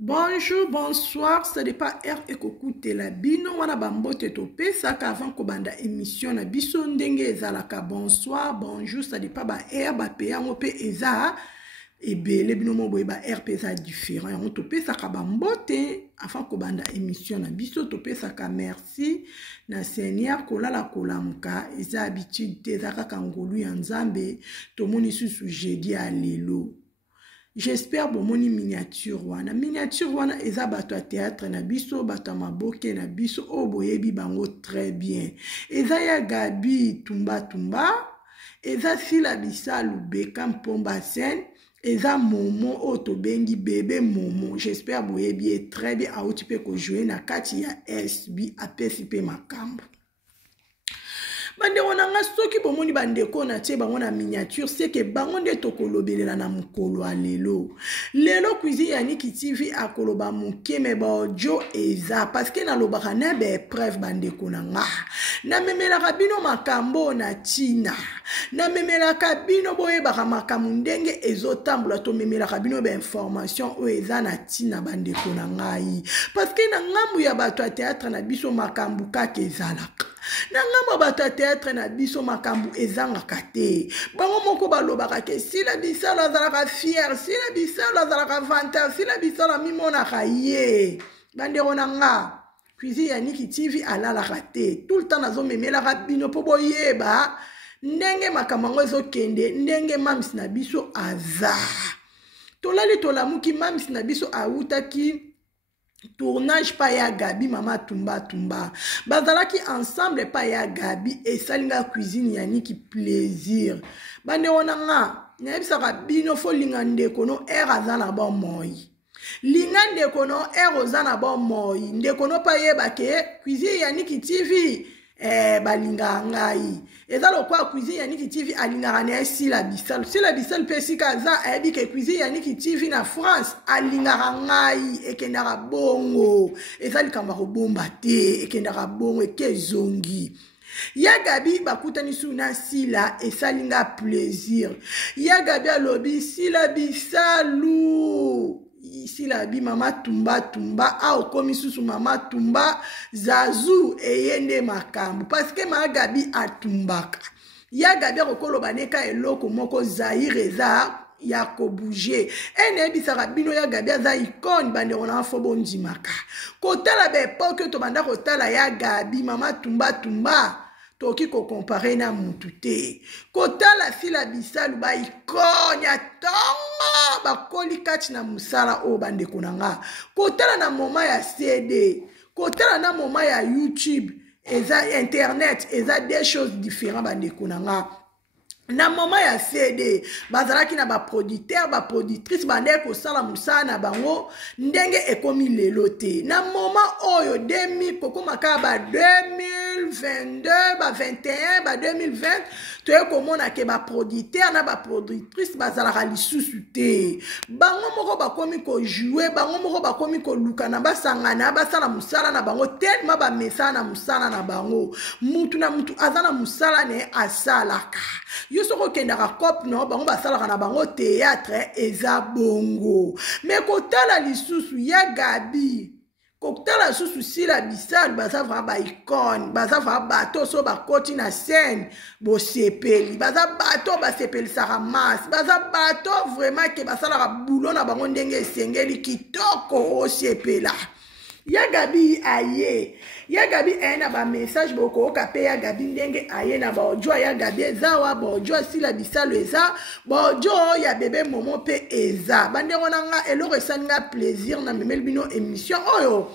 Bonjour, bonsoir, ça dépend R et kokute la bino wana bambote tope saka avant kobanda émission na biso ndenge ezalaka bonsoir, bonjour, ça dépend ba R ba pe yango pe eza ebele bino mo boye ba R pe eza différent yango tope saka bambote avant kobanda émission na biso tope saka merci na Seigneur kolala kolamuka eza habitude te eza kaka ngolu ya Nzambe tomoni susu jeudi à lelo. J'espère que mon miniature wana eza bato a théâtre na biso bato maboke na biso o boyebi bango très bien. Eza ya Gabi Tumba eza Sila Bisalu Beka Mpomba Sen, eza Momo o tobengi bébé Momo. J'espère boyebi très bien a tu peux jouer na kati ya SB apesi pe makambo. Bande onanga soki bomoni bandeko na tie bango na miniature c'est que bango nde tokolobelela na mukolo alelo. Lelo cuisine Yannick TV akoloba muke me ba audio eza parce que na lobaka na be preuve bandeko nanga. Na memela kabino makambo na China. Na memela kabino boyebaka makambo ndenge ezotambula to memela kabino be information o eza na China bandeko nanga yi. Parce que na ngambu ya bato a théâtre na biso makambo kaka ezalaka. Nanga bata théâtre na biso makambu ezanga kate bango moko balobaka ke Sila Bisalu azalaka fier, Sila Bisalu azalaka vanteur, Sila Bisalu amimona kaye bandeko nanga cuisine Yannick TV alalaka te tout le temps nazo memelaka bino po boyeba ndenge makambo ngo ezokende ndenge mams na biso aza tolali tolamuki mams na biso autaki tournage pa ya Gabi Mama Tumba bazalaki ensemble pa ya Gabi et salinga cuisine Yannick plaisir bande onanga nayebisaka bino fo linga ndeko no azana ba moi linga ndeko no ozana ba moi ndeko no pa yeba ke cuisine Yannick TV balinga ngai ezalo kwa cuisine Yannick TV alingaka na Sila Bisalu pesika za ebi ke cuisine Yannick TV na France alingaka ngai ekendaka bongo ezali kamba ko bomba te ekendaka bongo ekezongi ya Gabi bakutani su na Sila esalinga plaisir ya Gabi alobi Sila Bisalu Sila bi Mama Tumba au komi susu Mama Tumba zazu eyende makambu parce que ma Gabi atumbaka ya Gabi okoloba neka eloko moko Zaire eza ya ko bouger ene bisaka bino ya Gabi za icône bande on a fo bondimaka kotala be époque to banda kotala ya Gabi Mama Tumba toki ko comparer na mutu te kotala Sila Bisalu ba icône atonga ba koli kati na musala o bande konanga kotala na moma ya CD kotala na moma ya YouTube eza internet eza des choses différentes bande konanga na moma ya CD bazalaki na ba producteur ba productrice bande ko sala musala na bango ndenge ekomi lelo te na moma oyo 2000 kokoma ka ba 2022 ba 21 ba 2020 toye komona ke ba producteur na ba productrice bazalaka lisusu te bango moko bakomi ko jouer bango moko bakomi ko luka na basangana basala musala na bango tellement ba message na musala na bango mutu na mutu azana musala ne asalaka yo soko kendaka cop no bango basalaka na bango théâtre eza bongo mais kotala lisusu ya Gabi kokotala lisusu Sila Bisalu baza vra ba icône baza vra bato so bakoti na scène bo sepeli baza bato ba sepeli saka mas baza bato vraiment ke basalaka boulot na bango ndenge esengeli kitoko o sepela ya Gabi aye ya Gabi ena ba message boko okape ya Gabi ndenge aye na ba audio ya Gabi ezawa ba audio Sila Bisalu eza ba audio ya bébé Momo pe eza bande onanga eloko esaninga plaisir na memeli bino émission oyo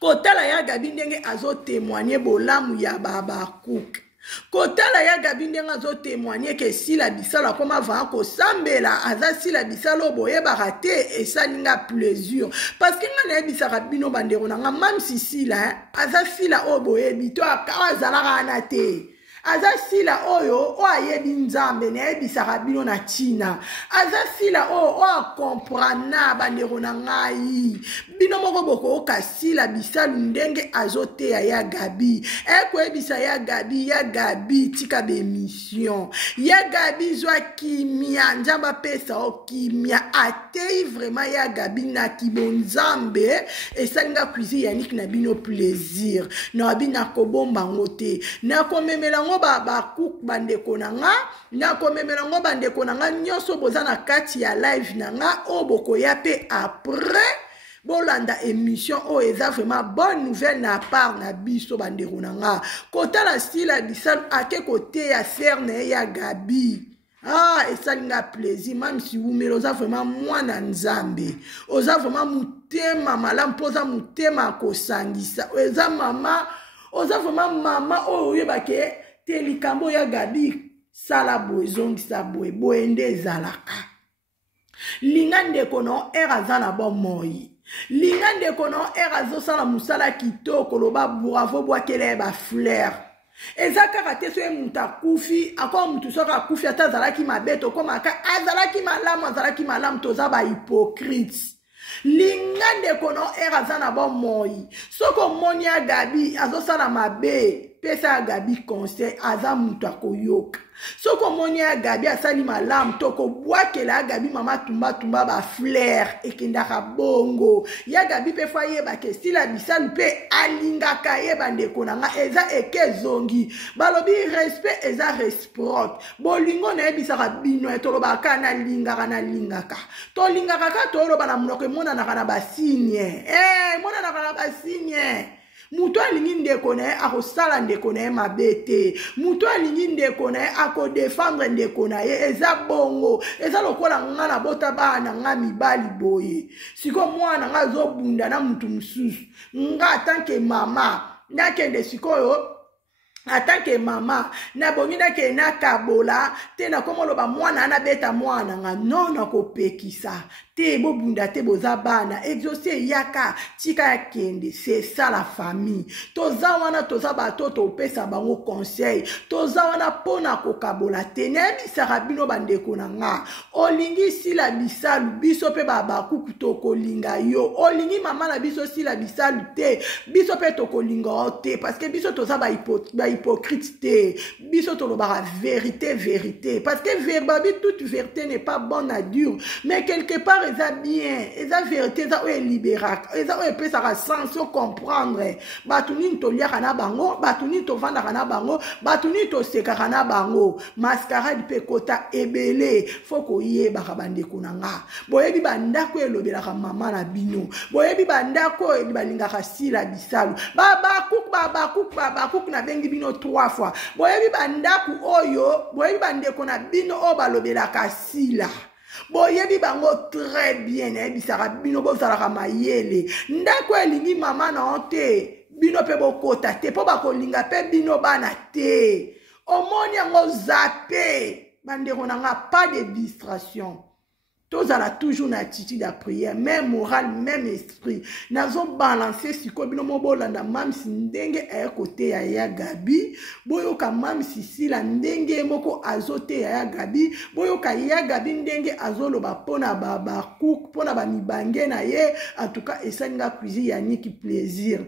kotala ya Gabi ndenge azo témoigner bolamu ya baba cook kotala ya Gabi ndenge azo témoigner ke Sila Bisalu akoma va ko sambela aza Sila Bisalu boyebaka te esalinga plaisir parce que nga nayebisaka bino bandeko nanga même si Sila aza Sila o boyebi to akawazalaka na te aza sila oyo o ayebi nzambe na yebisaka bino na ntina aza sila oyo o akomprana bandeko na ngai bino moko bokoyoka sila bisalu ndenge azoteya ya Gabi ekoyebisa ya Gabi tika bemission ya Gabi zwa kimia nzambe apesa o kimia ateyi vraiment ya Gabi na kibonzambe esalinga cuisine yaniki na bino plaisir na bina kobomba ngote na komemela ngo bakuku bandeko na nga na komemela ngo bandeko na nga nyonso boza na kati ya live na nga o bokoya pe après bolanda émission o eza vraiment bonne nouvelle na part na biso bandeko na nga kotala style bisalu ake kote ya serne ya Gabi esalinga plaisir même si umelo oza vraiment mwana nzambe oza vraiment mutema malamu mpo oza mutema kosangisa oza mama oza vraiment mama oyo oyebake te likambo ya Gabi sala boye ezongisa boye nde ezalaka linga ndeko na ere aza na bomoi linga ndeko na ere azosala mosala kitoko loba bravo bwakele bafleur eza kaka te so ye mutu akufi akoma mutu soki akufi ata azalaki mabe tokomaka azalaki malamu toza bahypocrite linga ndeko na ere aza na bomoi soki omoni ya Gabi azosala mabe pesa ya Gabi conseil aza mutu akoyoka soko omoni ya Gabi asali malamu tokobwakela ya Gabi mama tumba bafleur ekendaka bongo ya Gabi pe fa yebake stila bisalu pe alingaka yeba ndeko na nga eza ekezongi balobi respect eza reciproque bolingo na yebisaka bino tolobaka na lingaka tolingaka ka toloba na munoko emonanaka na basigne emonanaka na basigne mutu alingi ndeko na ye akosala ndeko na ye mabe te mutu alingi ndeko na ye akodefendre ndeko na ye eza bongo eza lokola nga na bota bana nga mibali boye siko mwana nga azobunda na mutu mosusu nga atanke mama nakende sikoyo atanke mama na bongi nake nakabola te na komoloba mwana anabeta mwana nga non akopekisa te bobunda te boza bana exaucer yaka tika ya kende c'est ça la famille toza wana toza bato topesa bango conseil toza wana pona kokabola te nayebisaka bino bandeko na nga olingi sila bisalu biso pe bakuku tokolinga yo olingi mama na biso sila bisalu te biso pe tokolinga o te parce que biso toza hypocrite te biso tolobaka vérité parce que babi toute vérité n'est pas bonne à dire mais quelque part eza bien eza vérité eza oyo libéraka eza oyo epesaka sens yo comprendre bato nini toliaka na bango bato nini tovandaka na bango bato nini tosekaka na bango mascarade mpe kota ebele fo koyebaka bandeko na nga boyebi bandako elobelaka mama na bino boyebi bandako oyo balingaka sila bisalu babakuku na bengi bino 3 fois boyebi bandako oyo boyebi bandeko na bino oyo balobelaka sila boyebi bango très bien ebisaka bino bozalaka mayele ndako elingi mama na te bino pe bokota te po bakolinga pe bino bana te omoni yango zape bandeko na nga pas de distraction tozala toujours na attitude ya prière même morale même esprit nazo balancer siko bino mobolanda mam si ndenge kote ya Gabi boyoka mam si sila ndenge moko azote ya Gabi boyoka ya Gabi ndenge azoloba pona bakuku pona bamibange na ye en tout cas esalinga cuisine ya niki plaisir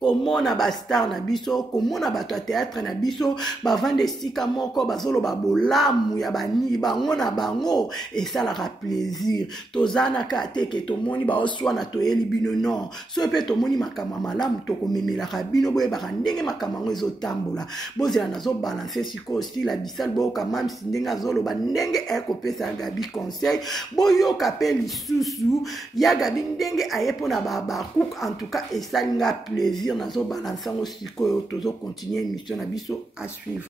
komona ba star na biso komona bato ya théâtre na biso bavande sika moko bazoloba bolamu ya bani bango na bango esalaka plaisir tozana ka teke tomoni baoswana toyeli bino non so pe tomoni makama malamu tokomemelaka bino boyebaka ndenge makama ngo ezotambola bozela nazo balancer siko aussi la bisal boyoka mam si ndenge azoloba ndenge ekopesa ya Gabi conseil boyoka pe lisusu ya Gabi ndenge ayepo na bakuku en tout cas esalinga plaisir nazo balancer ngo sikoyo tozo continuer émission na biso à suivre.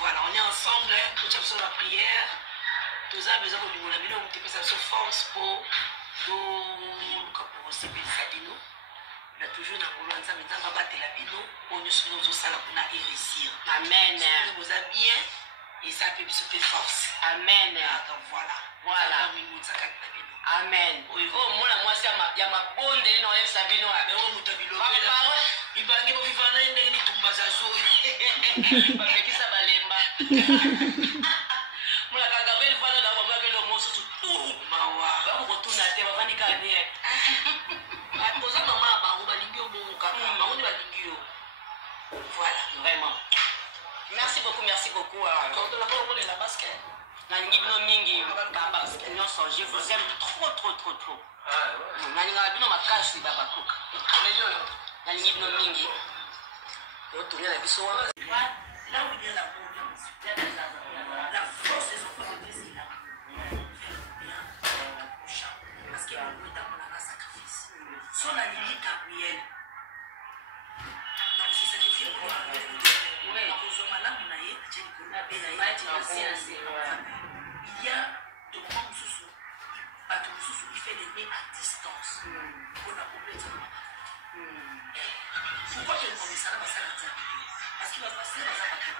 Voilà, on est ensemble pour la prière. Tous les besoin de nous, on a force pour nous. Il a toujours dans le ça maintenant va battre la bino, on nous ça là pour réussir. Amen. Vous avez bien Et ça peut se faire force. Amen. Donc voilà. Voilà. Amen. Oui, moi la moi c'est ya mabonde no ya sabino a mais on muta bilo. Papa, ibangi bo vivana ndenge ni tumbaza zo. Bafekisa balemba. Mula kanga beli vana na mama ke lo moso tu. Mawa. Ba ko tuna te ba vani ka ni. Poza mama ba ko balingi o bon kaka. Ba on balingi o. Voilà, Vraiment. Merci beaucoup. Quand on a pas on est la basket. Nangibino mingi baba nyonso je vous aime trop. Ah ouais. Nalinga bino makasi baba koka. Nangibino mingi. Yo tourner la biso. Là où il y a la force des enfants de Dieu là. Parce qu'il y a un sacrifice. Son animé Gabriel. Donc c'est sacrifié pour il y a de moments où il fait des mains à distance. On a complètement. Pourquoi tu as demandé ça là? Parce qu'il va passer dans un paquet.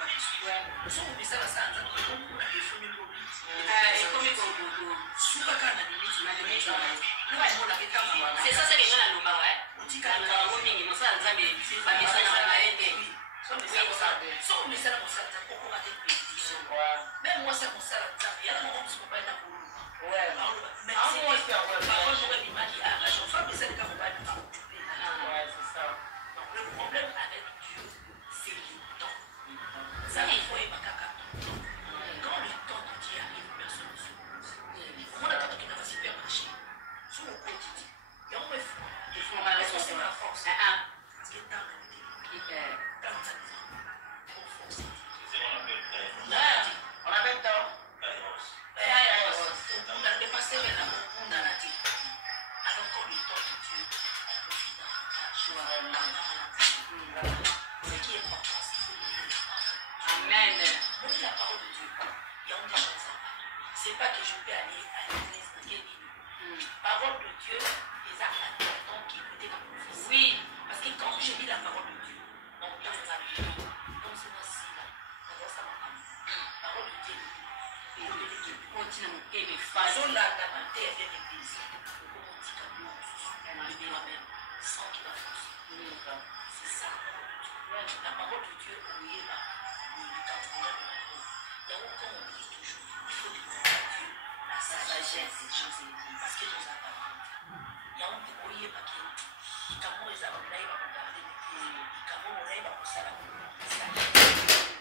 Si on met ça dans un paquet, on a des fonds de lobby. Et comme il faut c'est ça, c'est les gens à l'eau, ouais. On dit qu'à l'eau, on ça, ça, mais c'est pas ça, même moi, c'est mon salaire. Il y a un moment où je ne peux pas être pour mais le problème avec Dieu, c'est le temps. Ça, il faut être macaca. Quand le temps de Dieu arrive, personne ne se pose. On a tant qu'il n'a pas super marché. Sur le quotidien, il y a un peu fou. Il faut c'est la force. Parce que le temps est on appelle temps. On a dépassé la monde dans la vie. Alors qu'on lui donne Dieu, on profite d'un ce qui est important, c'est Amen. Même la parole de Dieu, il y a une des choses. C'est pas que je peux aller à l'église de Dieu. Parole de Dieu, les actes importants qui écoutaient la prophétie. Oui. Parce que quand je lis la parole de Dieu, on peut faire ça. Comme c'est moi si là, ça m'a parole de Dieu. Continue mon aimé faisons la terre de l'église. On dit comme nous, on a dit la même, sans qu'il a force. C'est ça. La parole de Dieu, on y est là. Il y a encore, on dit toujours, il faut demander à Dieu la sagesse. Parce que nous avons. Il y a un peu de il y a quand on les a regardés, on va regarder l'église. Quand on les a regardés, on va regarder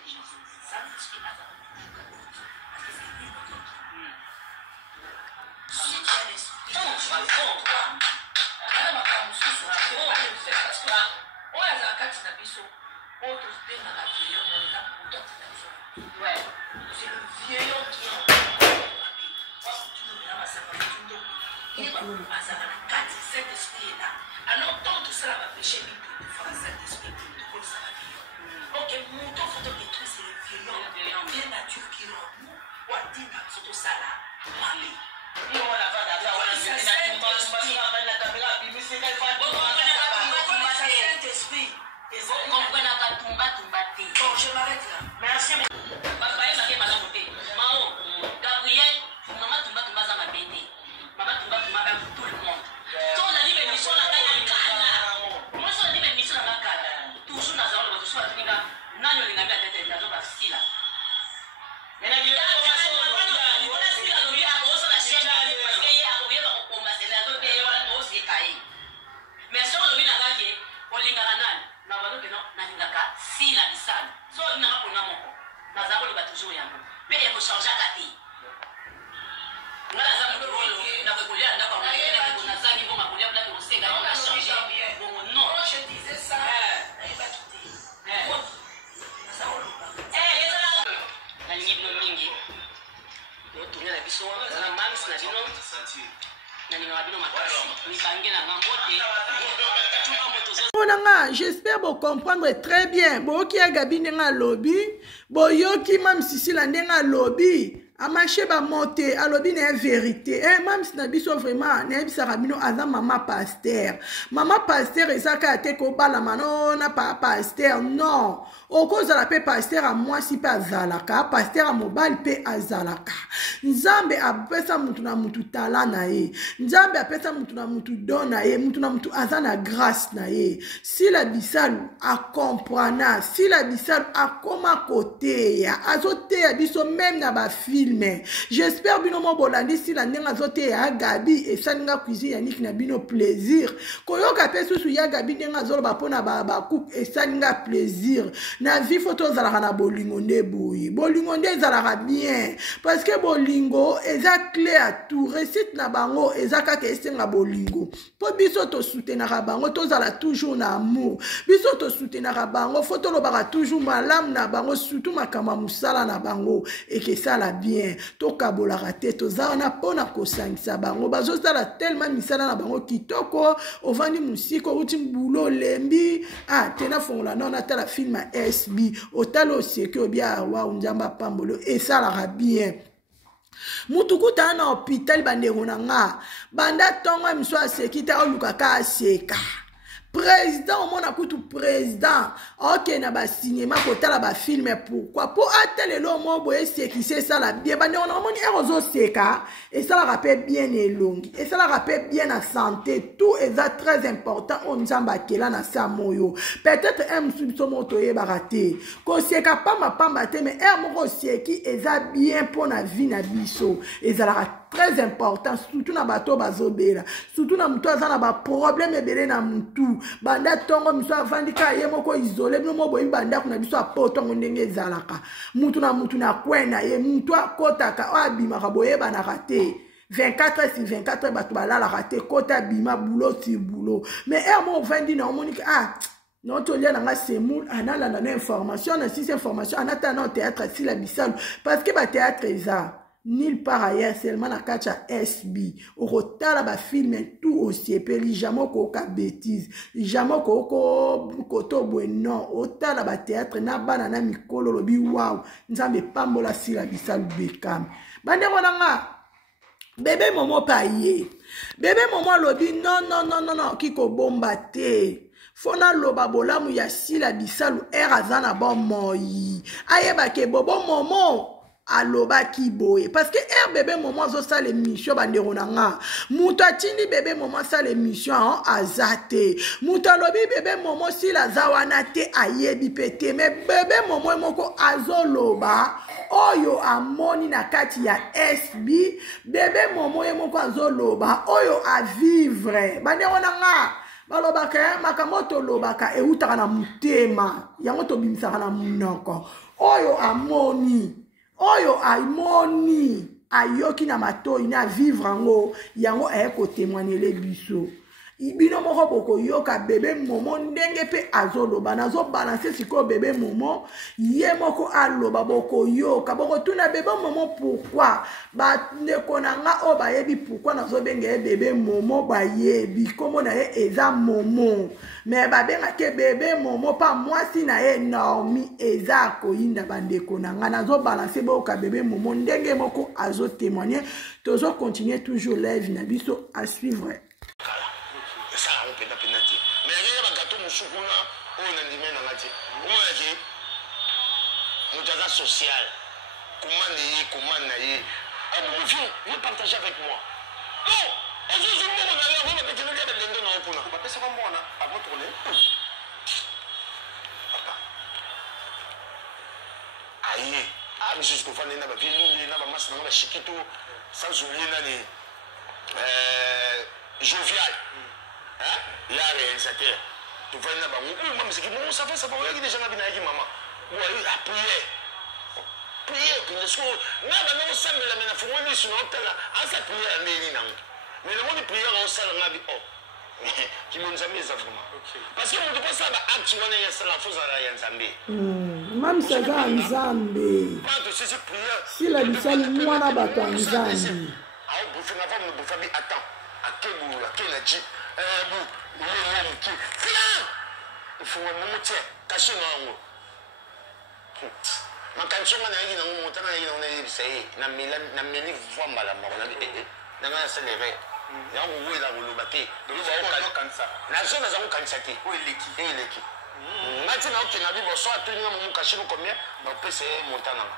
Jésus. Ça, c'est ce qu'il a dans le parce que c'est lui notre Dieu. Si tu as l'esprit, tu vas faire toi. Là, ma femme, je suis sur la terre, parce que là, on a un cas qui n'a pas son autre thème dans la vie, on est là pour toi, ouais. C'est le vieillard qui est en train de tu nous mets là, ça va faire tout le monde. Il va à ça, la 4, cet esprit est là. Alors, tant que ça va pécher, il peut faire cet esprit, il peut ça va vivre. Donc, mon temps, faut détruire, c'est le vieillard, bien nature qui rend nous, ou à dire, surtout ça là, mamie. Je m'arrête là. Merci. Gabriel, maman Tumba za mabende. Maman Tumba tout le monde. Quand on a dit mais mission la kala. Moi ça dit mais mission la kala. Toujours na zalo ko soit ninga nanyo linga mia tete ndazo ba sila. Mena ndio ona sila lo ya ko so la shema parce que ya ko yeba ko komba c'est la dote wala ko se kai. Mais so lo bina ngake o linga nan na ba dote no na linga ka sila bisana. So ina ka pona moko. Na zalo ba toujours yango. Mais il faut changer ta vie. Je disais ça. J'espère vous comprendre très bien. Boki agabi nenga lobby, boyoki mam sisi la nenga lobby. amache ba monte alobi na vérité même si na biso vraiment na bisaka bino aza mama pasteur ezaka te ko bala mano na pa pasteur non okozala pe pasteur a mwasi pe azalaka pasteur a mobali pe azalaka nzambe apesa mutu na mutu tala na ye nzambe apesa mutu na mutu don na ye mutu na mutu aza na grâce na ye si la bisalu akomprana si la bisalu akoma kote ya azote ya biso même na ba filme j'espère bino mo bolandi si la ndenga azote ya Gabi esalinga cuisine ya niki na bino plaisir koyoka pe susu ya Gabi ndenga azoloba pona ba coupe esalinga plaisir na vie photo zalaka na bolingo nde boyi bolingo nde zalaka bien parce que bolingo eza clé à tout réussite na bango eza kaka esenga bolingo po biso to soutenaka bango tozala toujours na amour biso to soutenaka bango photo lobaka toujours malamu na bango surtout makama musala na bango ekesala bien tokabolaka te tozala na pona kosangisa bango bazosala tellement misala na bango kitoko ovandi musiko uti mbulo lembi tena fongola non atala film ya SB otalo seke obia wa unjamba pambolo esalaka bien mutukuta na hôpital bandeko na nga banda tongo miso asekita olukaka aseka président au monde kutu président ok na ba cinéma kotala ba film pourquoi pour atteler le mot boye sekise ça la bien bande on moni erozo seka et ça la rappelle bien elongi et ça la rappelle bien la santé tout est très important on nzamba kela na sa moyo peut-être un subso moto ye baraté ko seka pamba te mais moko seki eza bien pour na vie na biso ezala très important surtout na bato bazobela surtout na mutu aza na ba problème ebele na mutu banda tongo miso avandika ye moko isolé bino mo boyi banda kuna biso apotongo ndenge ezalaka mutu na kwena ye mutu akotaka abimaka boyebanaka te 24 heures sur 24 bato balalaka te kota bima boulot sur boulot mais mo vandi na omoni non to lia nanga semoul analanda na information na six information anata na théâtre si la bisalu parce que ba théâtre eza nulle part ailleurs seulement na kacha SB okotala ba film tout aussi peli jamais ko ka bêtise jamais ko koto bueno otala ba théâtre na bana na mikolo lobi wow nzambe pambola sila bisalu bekam bande konanga bébé momo paye bébé momo lobi non kiko bomba te fona loba bolamu ya sila bisalu azana bon moyi ayeba ke bobo momo aloba kiboye parce que bébé momo zo sa l'émission bandero nanga muto atindi bébé momo sa l'émission azate muto lobi bébé momo si la zawana te ayebi pete mais bébé momo moko azoloba oyo amoni na kati ya SB bébé momo moko azoloba oyo a vivre bandero nanga balobaka makambo tolobaka eutaka na mutema yango tobimisaka na munoko oyo amoni oyo aimoni ayoki na matoi na vivre yango eko témoigner biso ibino moko boko yoka bébé momo ndenge pe azoloba nazo balancer siko bébé momo ye moko aloba boko yoka boko tuna bébé momo pourquoi ba ndeko nanga o ba yebi pourquoi nazo benga bébé momo ba yebi komo na ye eza momo mais ba benga ke bébé momo pa mwasi na ye Naomi eza ko yinda bandeko nanga nazo balancer boka bébé momo ndenge moko azo témoigner tozo continuer toujours live na biso à suivre. Social. Comment viens partager avec moi. Non, on se joue on a avec avant tourner. Papa. Aïe. Mais jusqu'au fin de la vie, nous, na ba mas na ba chikito sans oublier nani jovial. Hein? Il y a réalisateur. Tu vois na ba moi c'est qui moi ça fait ça va y déjà na bina ki maman. Ouais, à prier. Prier que ne soit na ba no sambela mena fo woni sino tala asa prier ndeni nangu. Mais le monde prier au sala ngabi qui m'ont jamais vraiment. Parce que on ne peut pas ça ba acte wana ya sala fo za ya nzambe. Même ça va nzambe. Si la bisalu mwana bato nzambe. Ah bu fina fa mu fa bi attends. Akebu akela ji bu le ki. Fina. Il faut me monter cacher non. makanso nga nayaki nango montana nayaki nango nayebisa ye nameli voi mbala moko nanga nasalere yango kokoyela koloba te nazo naza kokanisa te eleki nga ntina okenda biboso atoninga momuka shino combien bapesa ye montananga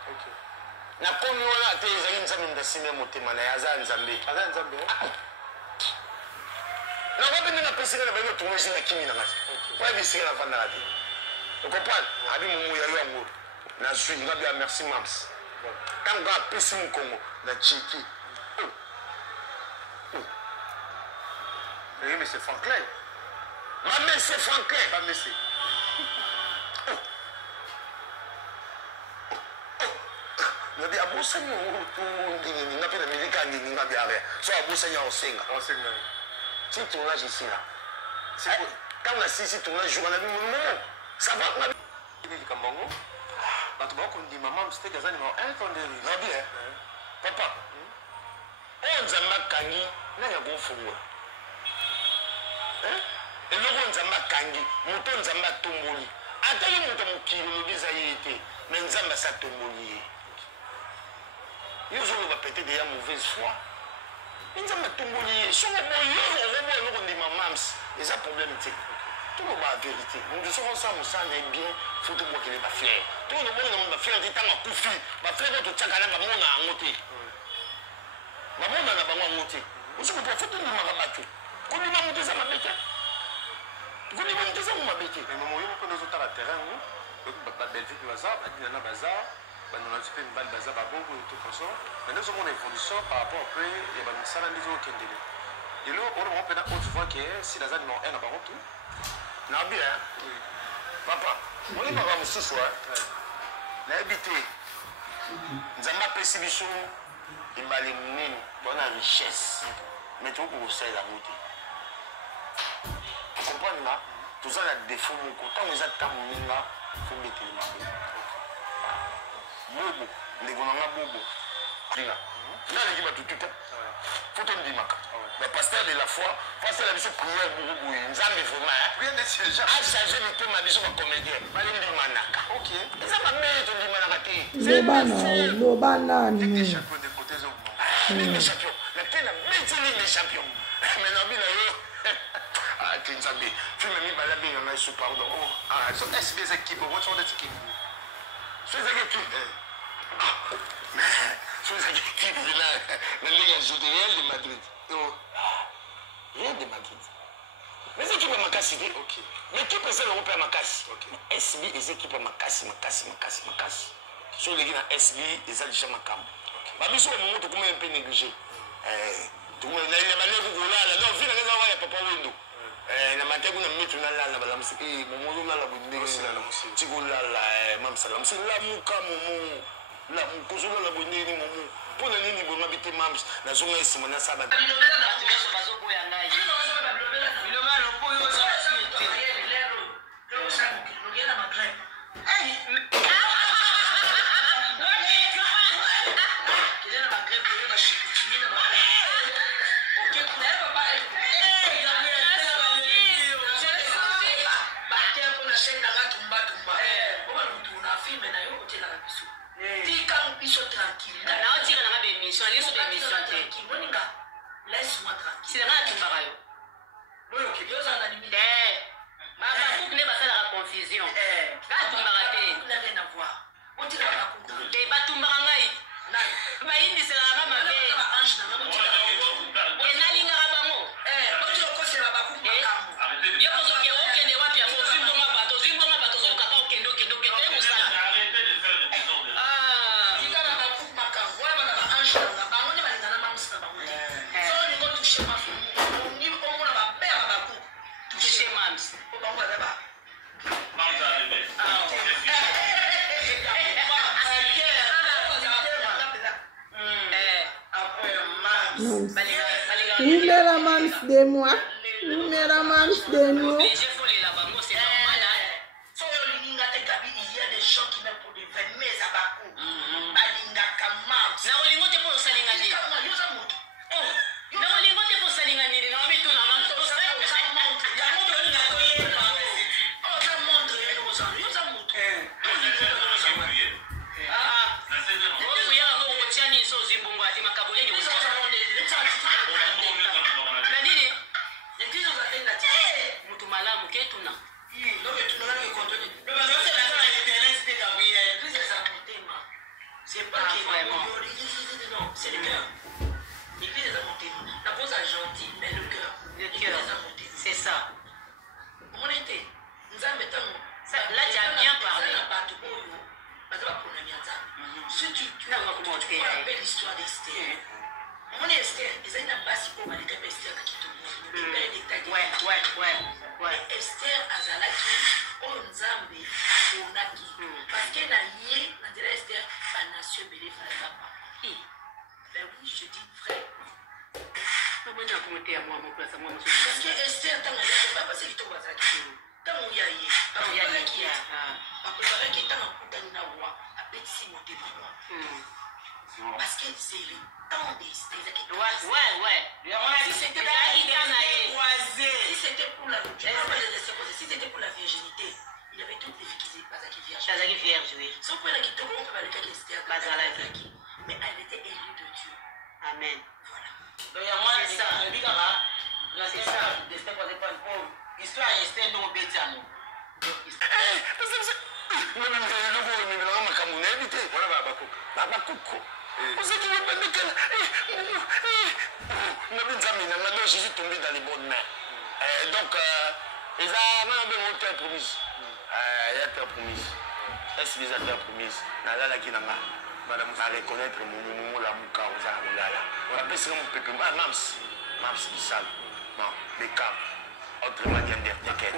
nakomi wana te ezali nzambe ndasime motema na ye aza nzambe nakomi nde napesika na bango tomosi na kimi nanga te oya bisika nafandaka te okomprendre abi momu ya yo yango nazwi nga bia merci mams ntango nga apesi mokongo na chiki mais c'est Franklin. Mais c'est Franklin. Mais c'est. Nabi abusanya ndingi ngapi na milika ndingi ngapi area. So abusanya osenga. Osenga. Si tournage ici là. C'est quand on a si tournage jour on a vu mon moment. Ça va on a vu Kambango. Bah tu vois qu'on dit maman c'était gaza numéro 1 quand on Nabi papa. On nzamba kangi na ya gofungo. eloko nzambe akangi moto nzambe atomboli atali moto mokili lobiza ye te me nzambe asa atomboli ye yo ozoloba peut-être ya mauvaise foi nzambe atomboli ye soko boyo okoboya eloko ndima mams eza problème te toloba vérité moto soko osala mosala na ye bien fo tobwakele baflere toko tobongela moto baflere te ntango akufi baflere oyo totiakana bamona yango te bamona na bango yango te osoko po fo tondimaka bato kondima moto eza mabe te kondima moto eza mabe te mais momo yo moko nozotala terrain babelgique baza badinana baza banonati mpe mibali baza babongo to consort mais nozomona évolution par rapport mpe ya bamisala nde ezokendele lelo oyo bango mpena oyo tu vois ke si naza numéro 1 na bango tu na bien papa oyebaka mosusu nayebi te nzambe apesi biso ebale monene mpona richesse mais tokoki kosalela yango te okomprendre nga toza na défaut moko ntango eza ta moninga fo betelema bobo ndeko na nga bobo nga naleki bato tuta fo tondimaka bapaster de la foi fasala biso prière boko boye nzambe vraiment achange mitema biso bacomédien balindimanaka eza mabe tondimanaka te loba nani Ligue des champions. La tête a métier Ligue des champions. Maintenant, bien là, ah, tu sais bien. Tu m'as mis balabé, on a sous pardon. Ah, so est-ce des équipes, what sont des équipes? Sur les équipes. Sur les équipes, la Ligue de Real de Madrid. Real de Madrid. Les équipes à Makassi, ok. L'équipe est celle européenne à Makassi. SB, les équipes à Makassi. Sur les équipes à SB, les Algériens Makam. Babiso au moment où un peu négligé. Tout le monde a la non, vite, il y a papa Wendo. Na mategu na mitu na la bala msi momo na la bunde na tigo la mam salam c'est la muka momo la mukozo la bunde ni momo pona nini bo mabite mams na zonga esima na saba bilobela na timeso bazoko ya ngai bilobela lo poyo sa laisse-moi tranquille. C'est là que tu m'as eu. Oui, ok. Yo ça n'a limite. Ma coupe n'est pas ça la confusion. Là tu m'as raté. Vous n'avez rien à voir. On dit la coupe. T'es pas tout marangai. Bah il dit c'est la maman mais ange na maman. Et na linga rabango. On dit ko c'est la coupe makamu. Yo ko ke okende wapi ya zimbo mabato zo kaka okendo kendo kende musala. Ah, il y a la coupe makamu. Wala na ange na bango ne balingana mamu sa bango. Toucher ma femme, on dit qu'on a ma mère à ma coupe. Toucher Mams. On va voir là-bas. Mams a levé. Numéro Mams de moi. Numéro Mams de nous. J'ai volé là-bas, moi c'est normal. Il y a des gens qui même pour des vrais mais à Bakou. Balinga Kamams. Na olingo te pour salingani. Na olingo te pour salingani. Na obi tu na manto. malamu ketuna. C'est pas qui non, c'est le cœur. L'église est à monter. La pose est gentille, mais le cœur. Le cœur, c'est ça. On était. Nous avons là, tu as bien parlé. Si tu rappelles l'histoire d'Esther, on est Esther, ils ont pas si pour aller à Esther qui te ouais. Esther Azalaki, on Zambi, Onaki. Parce qu'elle a lié, on dirait Esther, la nation belé papa. Ben oui, je dis vrai. Parce que Esther, tant qu'il y a pas passé du tout, tant qu'il y a eu, après qu'il est en coup d'un roi, après si monté par moi. Parce que c'est le temps d'Esther. Ouais. Si c'était pour la si c'était pour la virginité, il y avait toutes les filles qui n'étaient pas vierges. oui. Sauf pour la qui tombe, on peut parler qu'elle Esther. Mais elle était élue de Dieu. Amen. Voilà. Donc, moi, c'est ça. C'est ça. Histoire Esther non bétiano. Je suis tombé dans les bonnes mains. Donc, ils ont terre promise. Il y a terre promise. Est-ce qu'ils ont terre promise? Nala qui n'a pas. Madame, à reconnaître mon la mouka aux Arolala. On appelle ça mon pépé. Mams qui sale. Non, les cas. Autrement, il y a des terres.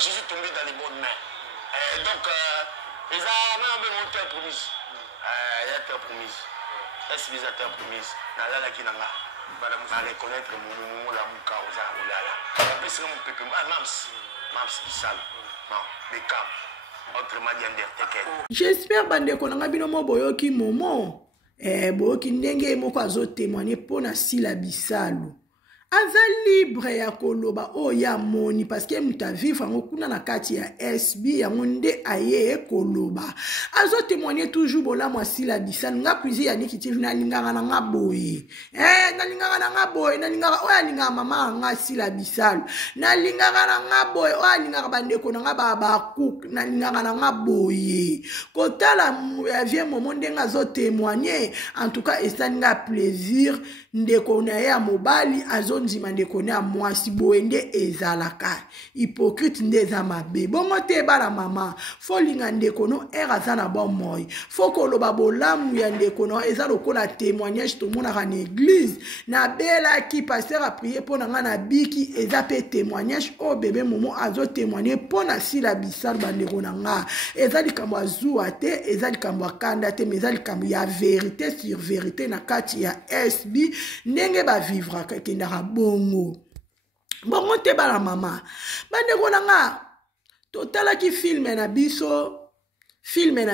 Je suis tombé dans les bonnes mains. Donc, ils ont terre promise. Il y a terre promise. Est-ce qu'ils ont terre promise? Nala qui n'a pas. Madame, à reconnaître mon la mouka aux Arolala. On appelle ça mon pépé. Mams qui sale. Non, les cas. Autrement, il y a des terres. J'espère bande konanga bino mo boyoki momo boyoki ndenge moko azo témoigner pona sila bisalu aza libre ya koloba o ya moni parce que muta vivre ngo kuna na kati ya SB ya nde aye koloba azo témoigner toujours bola moi sila bisalu nga kuizi ya nikiti na linganga na ngaboye na linganga na ngaboye na linganga o ya linga mama nga sila bisalu na linganga na ngaboye o ya linga bandeko na nga ba cook na linganga na ngaboye kotala vie moment ndenga zo témoigner en tout cas esaninga plaisir ndeko na ya mobali azo ndima ndeko na mwasi boende ezalaka hypocrite ndeza mabe bongo te bala mama folinga ndeko no eraza na bon moy fokoloba bolamu ya ndeko no eza lokola témoignage to mona na église na bela ki pasteur a prié pona nga na biki eza pe témoignage o bébé momo azo témoigner pona sila bisal bandeko na nga eza likambo azua te eza likambo akanda te mais eza likambo ya vérité sur vérité na kati ya SB ndenge ba vivre kakendaka bongo te bala mama bandeko na nga totalaki filme na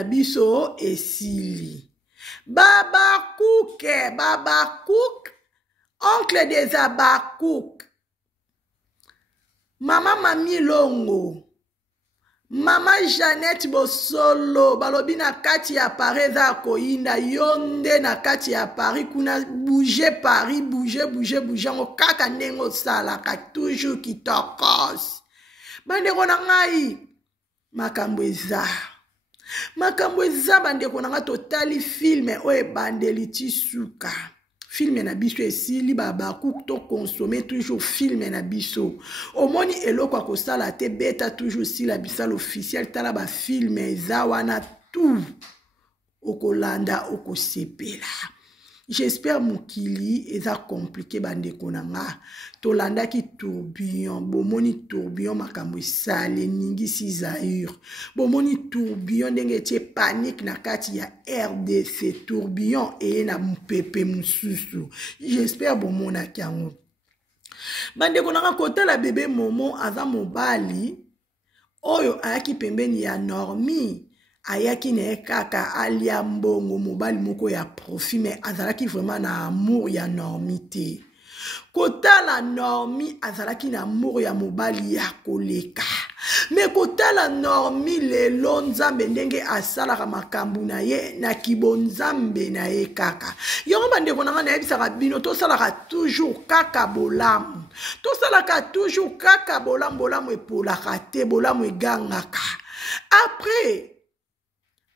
biso esili Baba Cook oncle des Abakouk mama Mami Longo Mama Jeannette Bosolo balobi na kati ya Paris za koinda yonde na kati ya Paris kuna bouger Paris bouger ngo kaka nengo sala ka toujours kitokos bandeko na ngai makambo eza bandeko na nga totali filme oye bandeli tisuka filme na biso esili Babakouk to consommer toujours filme na biso omoni eloko akosala te beta toujours si la bisal officiel tala ba filme eza wana tout okolanda okosepela j'espère mokili eza compliqué bandeko na nga tolandaki tourbillon bomoni tourbillon makambo esale ningisi Zaïre bomoni tourbillon ndenge tie panique na kati ya RDC tourbillon eye na mpepe mususu j'espère bomonaki yango bandeko na nga kotala bébé momo aza mobali oyo ayaki pembeni ya Normi ayaki ne kaka alia mbongo mobali moko ya profit mais azalaki vraiment na amour ya normité kotala Normi azalaki na amour ya mobali ya koleka. Me kotala Normi lelo nzambe ndenge asalaka makambo na ye na kibonzambe na ye kaka. Yongo bandeko nanga na yebisaka bino tosalaka toujours kaka bolamu. Tosalaka toujours kaka bolamu, bolamu epolaka te, bolamu egangaka.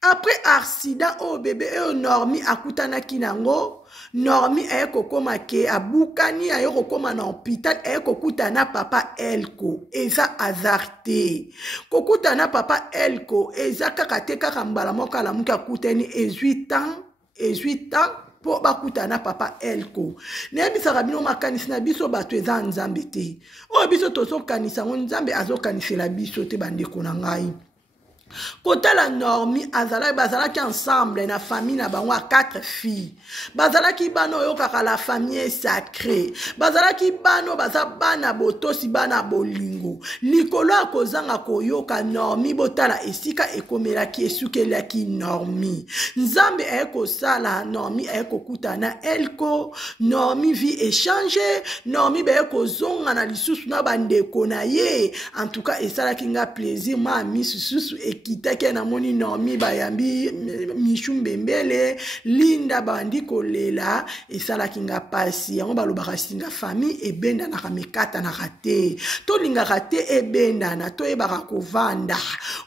Après accident au bébé Normi akutanaki nango, Normi ayeko koma ke abukani ayeko koma na hôpital ayeko kutana papa Elko eza azarte. Kokutana papa Elko eza kaka te kaka mbala moka la muka kuteni 18 ans po bakutana papa Elko. Nebisaka bino makanisi na biso bato eza nzambe te. O biso tozo kanisa nzambe azo kanisela biso te bandeko na ngai. Kotala Normi bazalaki ensemble na famille na bango 4 filles. Bazalaki bano yo kaka la famille sacrée. Bazalaki bano bazabana botosi bana bolingo. Likolo akozanga koyoka Normi botala esika ekomelaki esukelaki Normi. Nzambe ayeko sala Normi ayeko kutana Elko. Normi vie échanger. Normi bayeko zonga na lisusu na bandeko na ye. En tout cas esalaki nga plaisir ma mi susu kitake na moni Normi bayambi Mishumbembele Linda bandi kolela esala kinga pasi yango balobaka singa famille ebenda na kamekata na kate to linga kate ebenda na to ebaka kovanda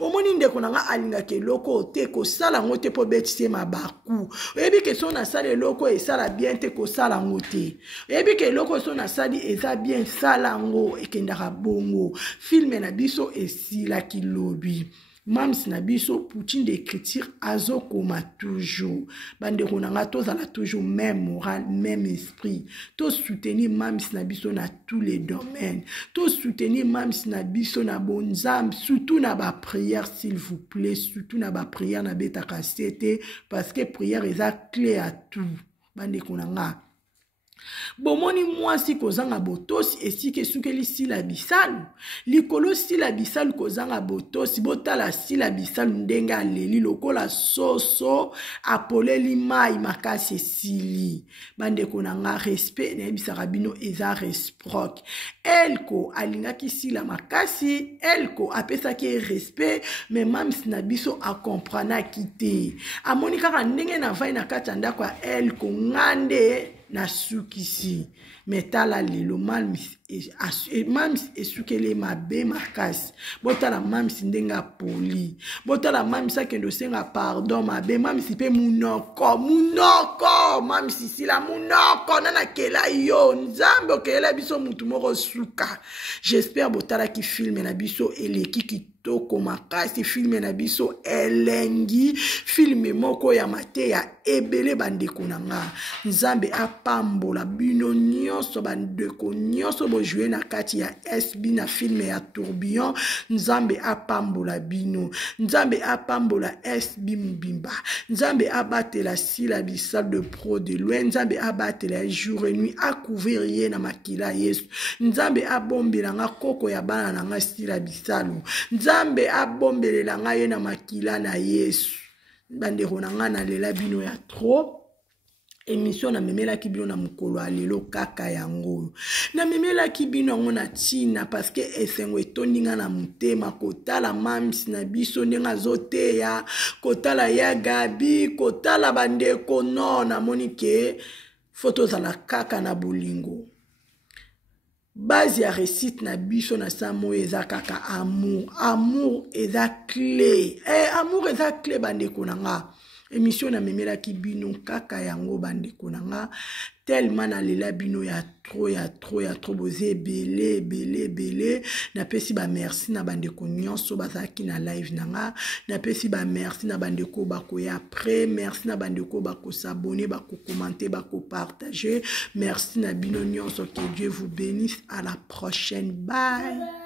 omoni ndeko nanga alinga ke loko te ko sala ngote po betise mabaku ebi ke sona sala loko esala bien te ko sala ngote ebi ke loko sona sali eza bien sala ngo ekendaka bongo filme na biso esila kilobi. Mams na biso poutine d'écriture azo koma toujours. Bande konanga tozala toujours même moral, même esprit. To soutenir mams na biso na tous les domaines. To soutenir mams na biso na bonzam, surtout na ba prière s'il vous plaît, surtout na ba prière na beta cassette parce que prière est la clé à tout. Bande konanga. Bomoni mwasi kozanga botosi esike sukeli sila bisalu. Likolo sila bisalu kozanga botosi botala sila bisalu ndenga leli lokola soso apoleli mai makasi sili. Bande konanga respect na bisaka bino eza reciproque. Elko alingaki sila makasi, Elko apesaki respect mais mams na biso a comprendre kite. Amoni kaka ndenge na vai na katanda kwa Elko ngande na sukisi metala lelo mams esukele mabe makasi botala mams ndenga poli botala mams akendo senga pardon mabe mams pe munoko mams sila munoko nana kela yo nzambe okela biso mutu moko suka. J'espère botala ki filme na biso eleki kitoko makasi filme na biso elengi filme moko ya mate ya ebele bandeko nanga nzambe apambola bino nyonso bandeko nyonso bojue na kati ya SB na filme ya tourbillon nzambe apambola bino nzambe apambola SB Mubimba nzambe abatela sila bisal de pro de loin nzambe abatela jour et nuit a couvrir na makila Yesu nzambe abombela nga koko ya bana nanga sila bisalu nzambe abombelela nga ye na makila na Yesu bandeko nanga na lela bino ya trop. Émission na memela kibino na mukolo alelo kaka yango na memela kibino ngo na tina parce que esengo etondinga na mutema kotala mams na biso ndenga zote ya kotala ya Gabi kotala bandeko na monike photos za la kaka na bolingo base ya récite na biso na samo eza kaka amour eza clé amour eza clé bandeko nanga. Émission na memela ki bino kaka yango bandeko nanga tellement na lela bino ya trop boze belé na pesi ba merci na bandeko nyonso bazaki na live nanga na pesi ba merci na bandeko bako ya après merci na bandeko bako s'abonner bako commenter bako partager merci na bino nyonso que Dieu vous bénisse à la prochaine bye.